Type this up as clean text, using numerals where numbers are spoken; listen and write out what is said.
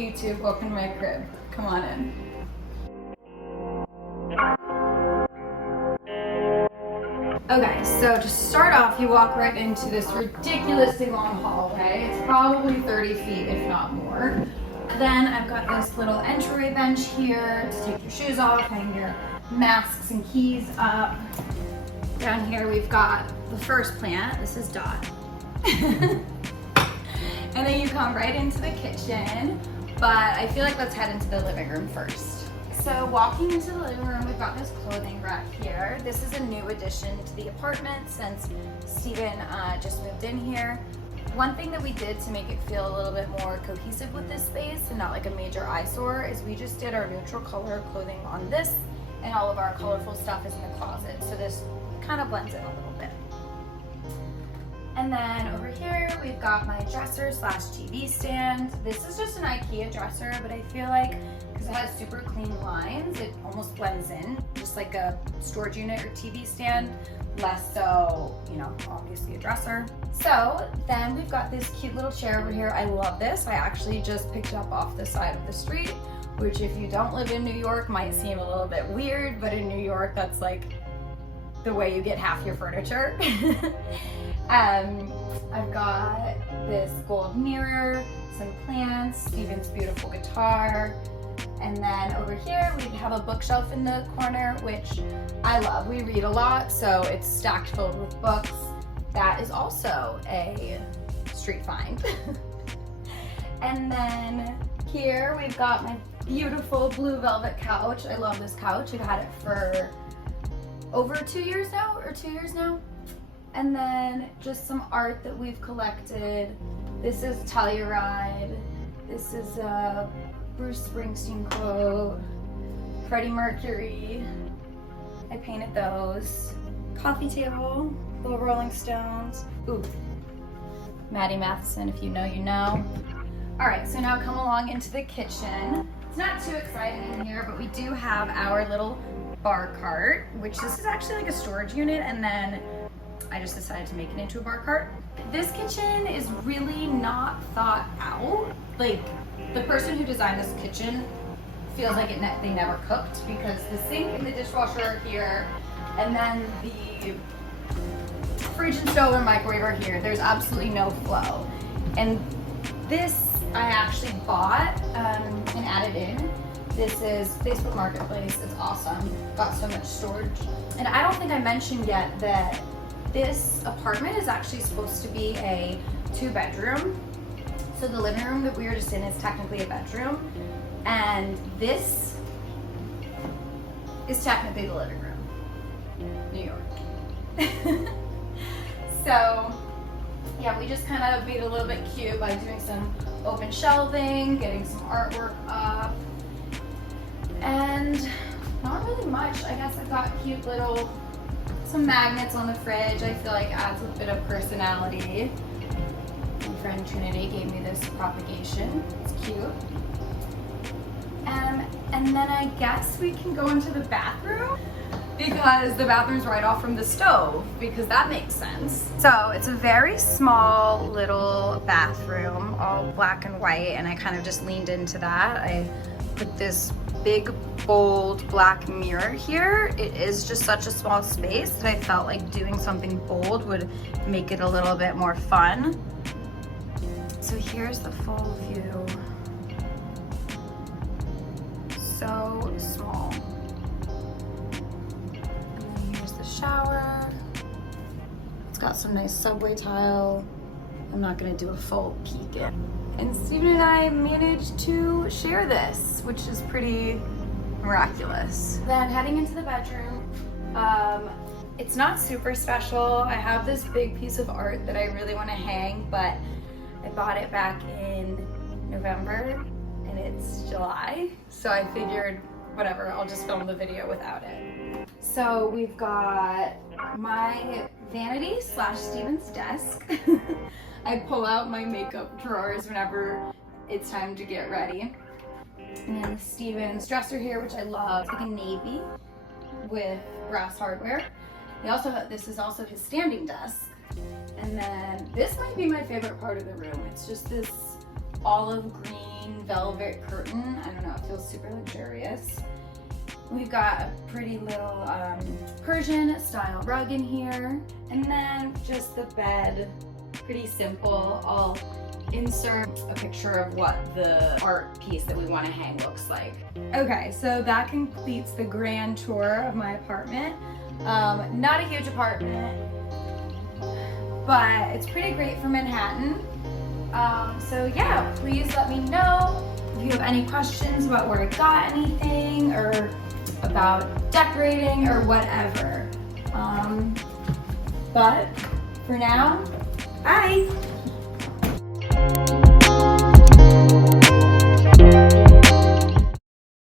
Hey YouTube, welcome to my crib. Come on in. Okay, so to start off, you walk right into this ridiculously long hallway. It's probably 30 feet, if not more. Then I've got this little entryway bench here to take your shoes off, hang your masks and keys up. Down here we've got the first plant. This is Dot. And then you come right into the kitchen, but I feel like let's head into the living room first. So walking into the living room, we've got this clothing rack here. This is a new addition to the apartment since Steven just moved in here. One thing that we did to make it feel a little bit more cohesive with this space and not like a major eyesore is we just did our neutral color clothing on this, and all of our colorful stuff is in the closet. So this kind of blends in a little bit. And then over here, we've got my dresser slash TV stand. This is just an IKEA dresser, but I feel like because it has super clean lines, it almost blends in, just like a storage unit or TV stand, less so, you know, obviously a dresser. So then we've got this cute little chair over here. I love this. I actually just picked it up off the side of the street, which if you don't live in New York might seem a little bit weird, but in New York, that's like the way you get half your furniture. I've got this gold mirror, some plants, Steven's beautiful guitar, and then over here we have a bookshelf in the corner, which I love. We read a lot, so it's stacked filled with books. That is also a street find. And then here we've got my beautiful blue velvet couch. I love this couch. We've had it for over 2 years now, And then just some art that we've collected. This is Telluride. This is a Bruce Springsteen quote. Freddie Mercury. I painted those. Coffee table, little Rolling Stones. Ooh, Maddie Matheson, if you know, you know. All right, so now come along into the kitchen. It's not too exciting in here, but we do have our little bar cart, which this is actually like a storage unit, and then I just decided to make it into a bar cart. This kitchen is really not thought out. Like, the person who designed this kitchen feels like they never cooked, because the sink and the dishwasher are here, and then the fridge and stove and microwave are here. There's absolutely no flow. And this I actually bought and added in. This is Facebook Marketplace. It's awesome. Got so much storage. And I don't think I mentioned yet that this apartment is actually supposed to be a 2-bedroom. So the living room that we were just in is technically a bedroom. And this is technically the living room. New York. So yeah, we just kind of made it a little bit cute by doing some open shelving, getting some artwork up. And not really much. I guess I've got cute little, some magnets on the fridge. I feel like adds a bit of personality. My friend Trinity gave me this propagation. It's cute. And then I guess we can go into the bathroom, because the bathroom's right off from the stove, because that makes sense. So it's a very small little bathroom, all black and white, and I kind of just leaned into that. I put this big, bold black mirror here. It is just such a small space that I felt like doing something bold would make it a little bit more fun. So here's the full view. So small. And then here's the shower. It's got some nice subway tile. I'm not gonna do a full peek in. And Steven and I managed to share this, which is pretty miraculous. Then heading into the bedroom, it's not super special. I have this big piece of art that I really want to hang, but I bought it back in November and it's July. So I figured, whatever, I'll just film the video without it. So we've got my vanity slash Steven's desk. I pull out my makeup drawers whenever it's time to get ready. And then Steven's dresser here, which I love. It's like a navy with brass hardware. This is also his standing desk. And then this might be my favorite part of the room. It's just this olive green green velvet curtain. I don't know, it feels super luxurious. We've got a pretty little Persian style rug in here. And then just the bed, pretty simple. I'll insert a picture of what the art piece that we want to hang looks like. Okay, so that completes the grand tour of my apartment. Not a huge apartment, but it's pretty great for Manhattan. So yeah, please let me know if you have any questions about where I got anything or about decorating or whatever. But for now, bye!